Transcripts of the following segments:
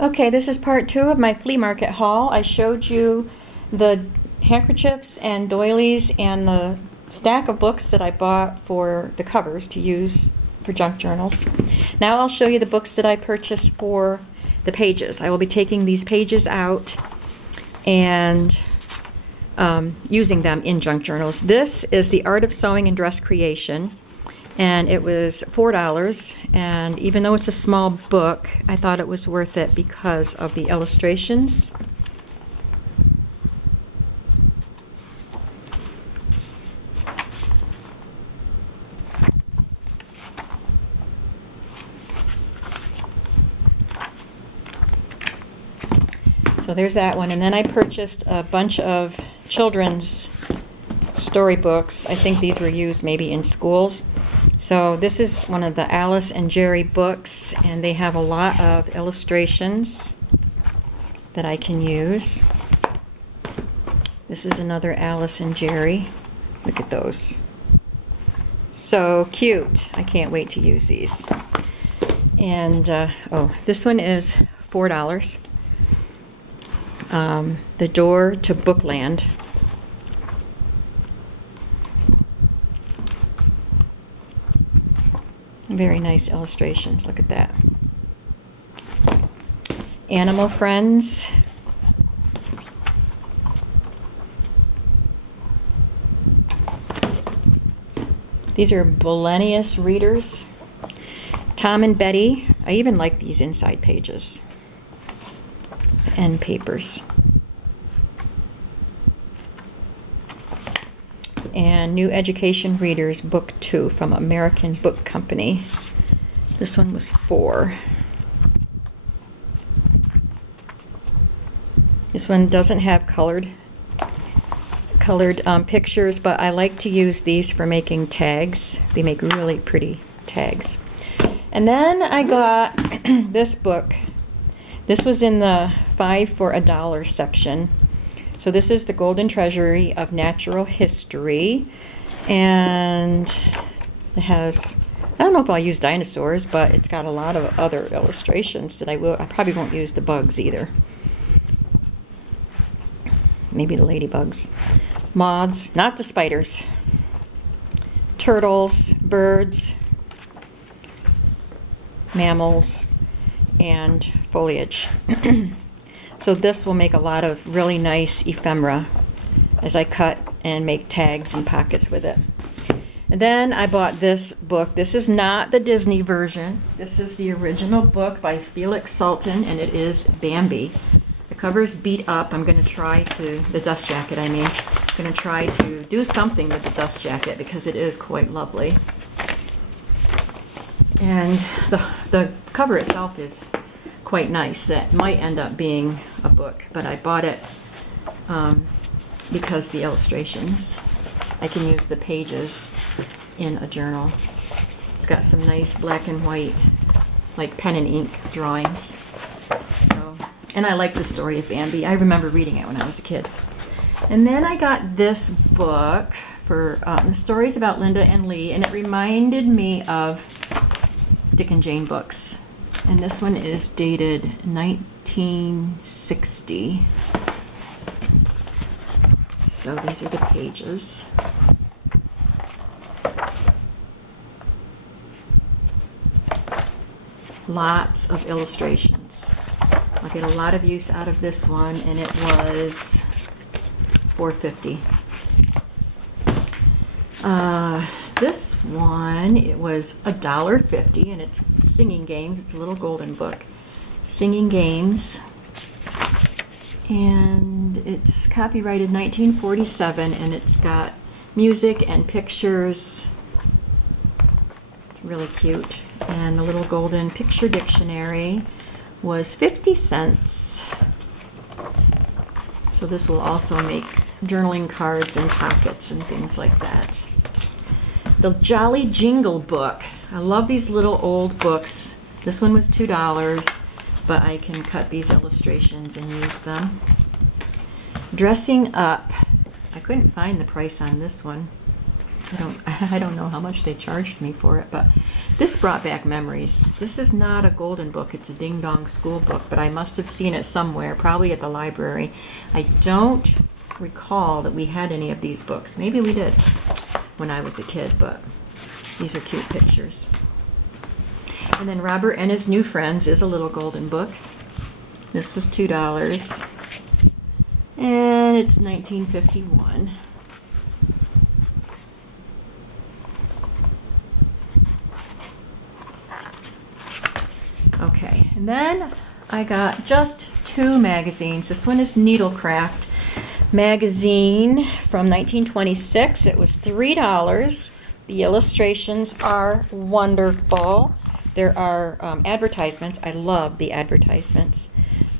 Okay, this is part 2 of my flea market haul. I showed you the handkerchiefs and doilies and the stack of books that I bought for the covers to use for junk journals. Now I'll show you the books that I purchased for the pages. I will be taking these pages out and using them in junk journals. This is The Art of Sewing and Dress Creation, and it was $4, and even though it's a small book, I thought it was worth it because of the illustrations. So there's that one, and then I purchased a bunch of children's storybooks. I think these were used maybe in schools. So this is one of the Alice and Jerry books, and they have a lot of illustrations that I can use. This is another Alice and Jerry. Look at those. So cute. I can't wait to use these. And, this one is $4. The Door to Bookland. Very nice illustrations. Look at that. Animal Friends. These are Bolenius readers. Tom and Betty. I even like these inside pages. End papers. And New Education Readers, Book 2 from American Book Company. This one was $4. This one doesn't have colored pictures, but I like to use these for making tags. They make really pretty tags. And then I got this book. This was in the 5 for $1 section. So this is the Golden Treasury of Natural History, and it has, I don't know if I'll use dinosaurs, but it's got a lot of other illustrations that I probably won't use the bugs either. Maybe the ladybugs. Moths, not the spiders. Turtles, birds, mammals, and foliage. So this will make a lot of really nice ephemera as I cut and make tags and pockets with it. And then I bought this book. This is not the Disney version. This is the original book by Felix Salten, and it is Bambi. The cover's beat up. I'm going to try to, the dust jacket I mean, I'm going to try to do something with the dust jacket because it is quite lovely. And the cover itself is quite nice. That might end up being a book, but I bought it because the illustrations, I can use the pages in a journal. It's got some nice black and white, like pen and ink drawings. So, and I like the story of Bambi. I remember reading it when I was a kid. And then I got this book for the stories about Linda and Lee, and it reminded me of Dick and Jane books. And this one is dated 1960. So these are the pages. Lots of illustrations. I'll get a lot of use out of this one, and it was $4.50. This one, it was $1.50, and it's Singing Games. It's a little golden book. Singing Games. And it's copyrighted 1947, and it's got music and pictures. It's really cute. And the little golden picture dictionary was 50 cents. So this will also make journaling cards and pockets and things like that. The Jolly Jingle book. I love these little old books. This one was $2, but I can cut these illustrations and use them. Dressing Up. I couldn't find the price on this one. I don't know how much they charged me for it, but this brought back memories. This is not a golden book, it's a Ding Dong school book, but I must have seen it somewhere, probably at the library. I don't recall that we had any of these books. Maybe we did when I was a kid, but these are cute pictures. And then Robert and His New Friends is a little golden book. This was $2, and it's 1951. Okay, and then I got just 2 magazines. This one is Needlecraft magazine from 1926. It was $3. The illustrations are wonderful. There are advertisements. I love the advertisements,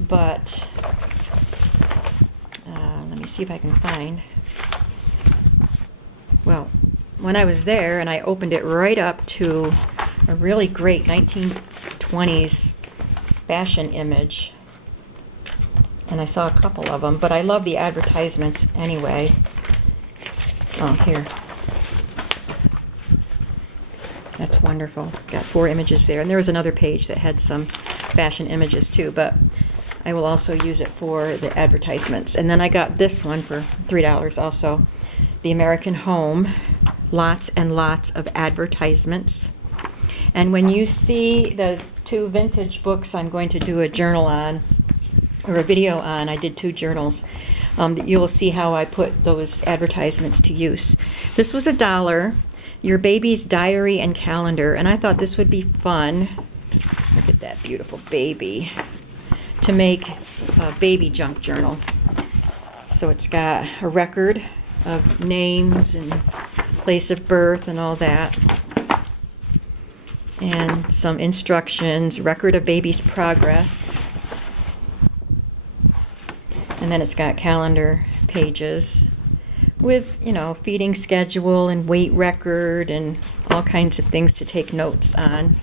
but let me see if I can find. Well, when I was there and I opened it right up to a really great 1920s fashion image, and I saw a couple of them, but I love the advertisements anyway. Oh, here. That's wonderful. Got 4 images there. And there was another page that had some fashion images too, but I will also use it for the advertisements. And then I got this one for $3 also. The American Home. Lots and lots of advertisements. And when you see the 2 vintage books I'm going to do a journal on, or a video on, I did 2 journals, you will see how I put those advertisements to use. This was $1. Your Baby's Diary and Calendar, and I thought this would be fun. Look at that beautiful baby. To make a baby junk journal. So it's got a record of names and place of birth and all that, and some instructions, record of baby's progress, and then it's got calendar pages with, you know, feeding schedule and weight record and all kinds of things to take notes on.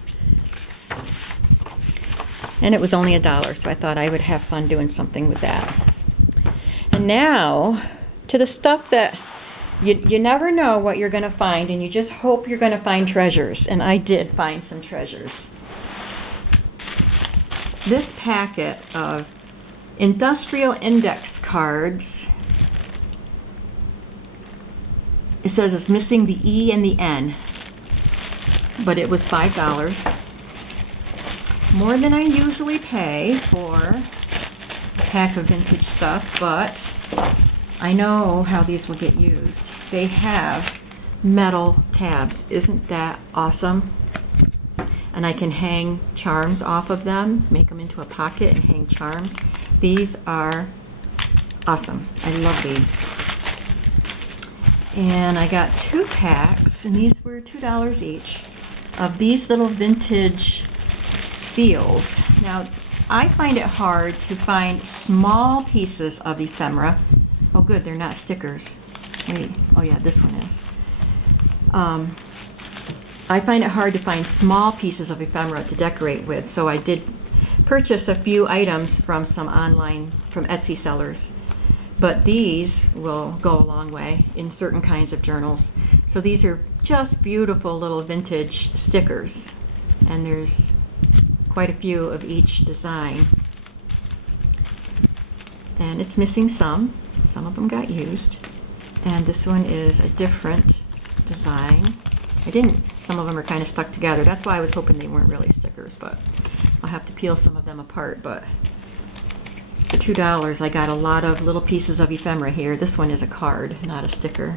And it was only $1, so I thought I would have fun doing something with that. And now to the stuff that you never know what you're going to find, and you just hope you're going to find treasures. And I did find some treasures. This packet of industrial index cards, it says it's missing the E and the N, but it was $5. More than I usually pay for a pack of vintage stuff, but I know how these will get used. They have metal tabs. Isn't that awesome? And I can hang charms off of them, make them into a pocket and hang charms. These are awesome. I love these. And I got 2 packs, and these were $2 each, of these little vintage seals. Now, I find it hard to find small pieces of ephemera. Oh good, they're not stickers. Wait, oh yeah, this one is. I find it hard to find small pieces of ephemera to decorate with, so I did purchase a few items from some online, from Etsy sellers. But these will go a long way in certain kinds of journals. So these are just beautiful little vintage stickers, and there's quite a few of each design. And it's missing some. Some of them got used. And this one is a different design. Some of them are kind of stuck together. That's why I was hoping they weren't really stickers, but I'll have to peel some of them apart. But for $2, I got a lot of little pieces of ephemera here. This one is a card, not a sticker.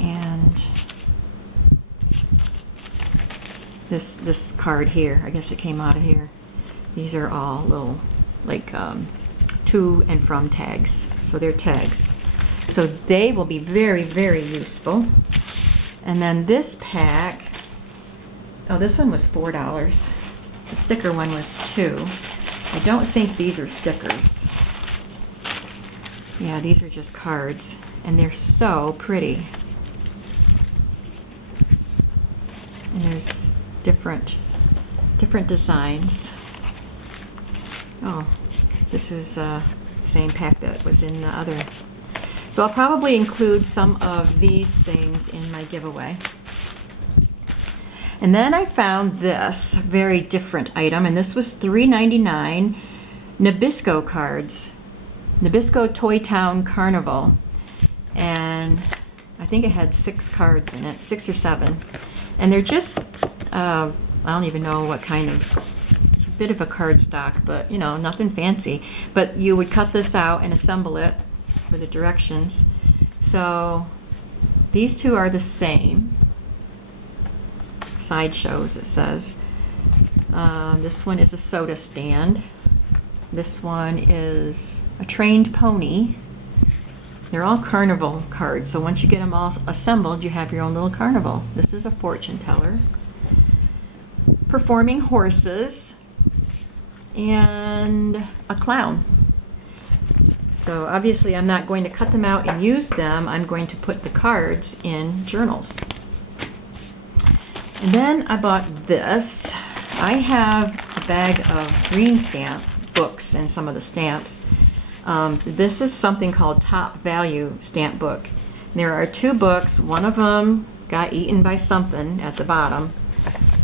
And this card here, I guess it came out of here. These are all little, like, to and from tags. So they're tags. So they will be very, very useful. And then this pack, oh, this one was $4. The sticker one was $2. I don't think these are stickers. Yeah, these are just cards, and they're so pretty. And there's different designs. Oh, this is the same pack that was in the other So I'll probably include some of these things in my giveaway. And then I found this very different item, and this was $3.99 Nabisco cards. Nabisco Toy Town Carnival. And I think it had 6 cards in it, 6 or 7. And they're just, I don't even know what kind of, it's a bit of a card stock, but you know, nothing fancy. But you would cut this out and assemble it with the directions. So these two are the same. Sideshows, it says. This one is a soda stand. This one is a trained pony. They're all carnival cards, so once you get them all assembled, you have your own little carnival. This is a fortune teller. Performing horses. And a clown. So obviously I'm not going to cut them out and use them. I'm going to put the cards in journals. And then I bought this. I have a bag of green stamp books and some of the stamps. This is something called Top Value stamp book. There are 2 books. One of them got eaten by something at the bottom,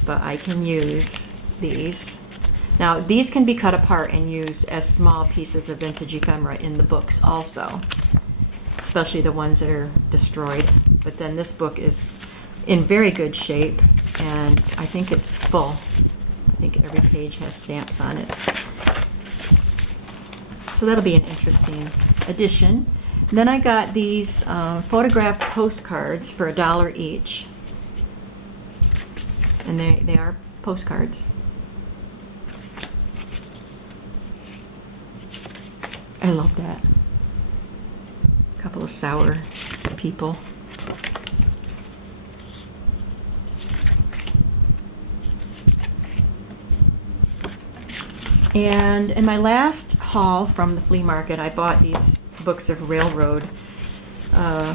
but I can use these. Now these can be cut apart and used as small pieces of vintage ephemera in the books also, especially the ones that are destroyed. But then this book is in very good shape, and I think it's full. I think every page has stamps on it. So that'll be an interesting addition. Then I got these photographed postcards for $1 each. And they are postcards. I love that. A couple of sour people. And in my last haul from the flea market, I bought these books of railroad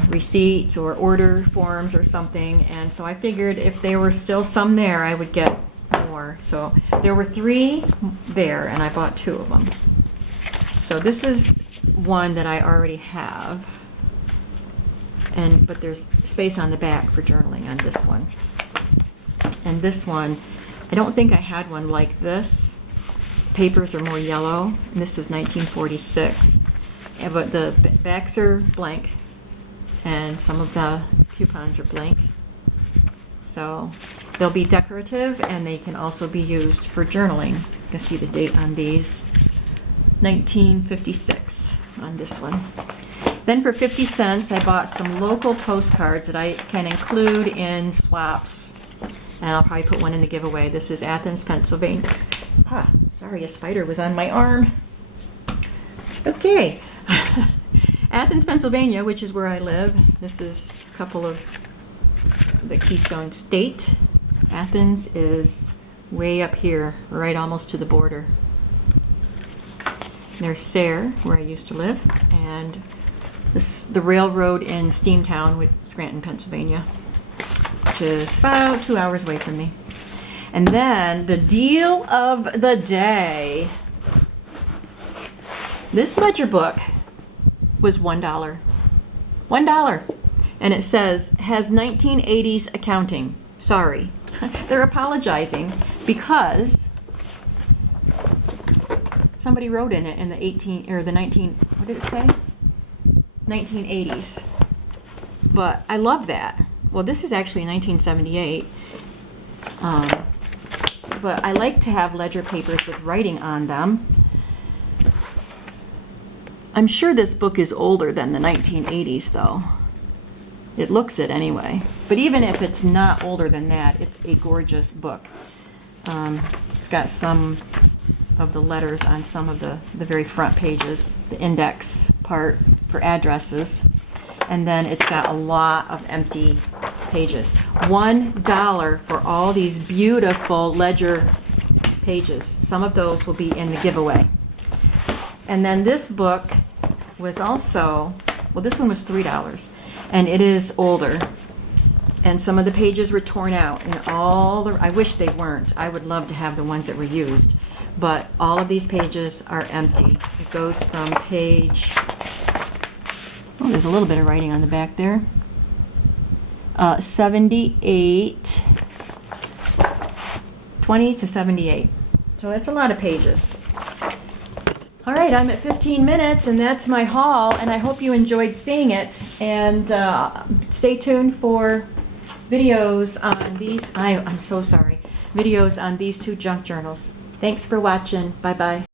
receipts or order forms or something. And so I figured if there were still some there, I would get more. So there were 3 there, and I bought 2 of them. So this is one that I already have. But there's space on the back for journaling on this one. And this one, I don't think I had one like this. Papers are more yellow, and this is 1946. But the backs are blank, and some of the coupons are blank. So they'll be decorative, and they can also be used for journaling. You can see the date on these, 1956 on this one. Then for 50 cents, I bought some local postcards that I can include in swaps, and I'll probably put one in the giveaway. This is Athens, Pennsylvania. Sorry, a spider was on my arm. Okay. Athens, Pennsylvania, which is where I live. This is a couple of the Keystone State. Athens is way up here, right almost to the border. There's Sayre, where I used to live, and the railroad in Steamtown, with Scranton, Pennsylvania, which is about 2 hours away from me. And then the deal of the day. This ledger book was $1. $1. And it says, has 1980s accounting. Sorry. They're apologizing because somebody wrote in it in the 19, what did it say? 1980s. But I love that. Well, this is actually 1978. But I like to have ledger papers with writing on them. I'm sure this book is older than the 1980s, though. It looks it anyway. But even if it's not older than that, it's a gorgeous book. It's got some of the letters on some of the very front pages, the index part for addresses. And then it's got a lot of empty pages. $1 for all these beautiful ledger pages. Some of those will be in the giveaway. And then this book was also, well, this one was $3, and it is older. And some of the pages were torn out, and I wish they weren't. I would love to have the ones that were used. But all of these pages are empty. It goes from page, Oh, there's a little bit of writing on the back there. 78, 20 to 78. So that's a lot of pages. All right, I'm at 15 minutes, and that's my haul, and I hope you enjoyed seeing it. And stay tuned for videos on these. I'm so sorry. Videos on these two junk journals. Thanks for watching. Bye-bye.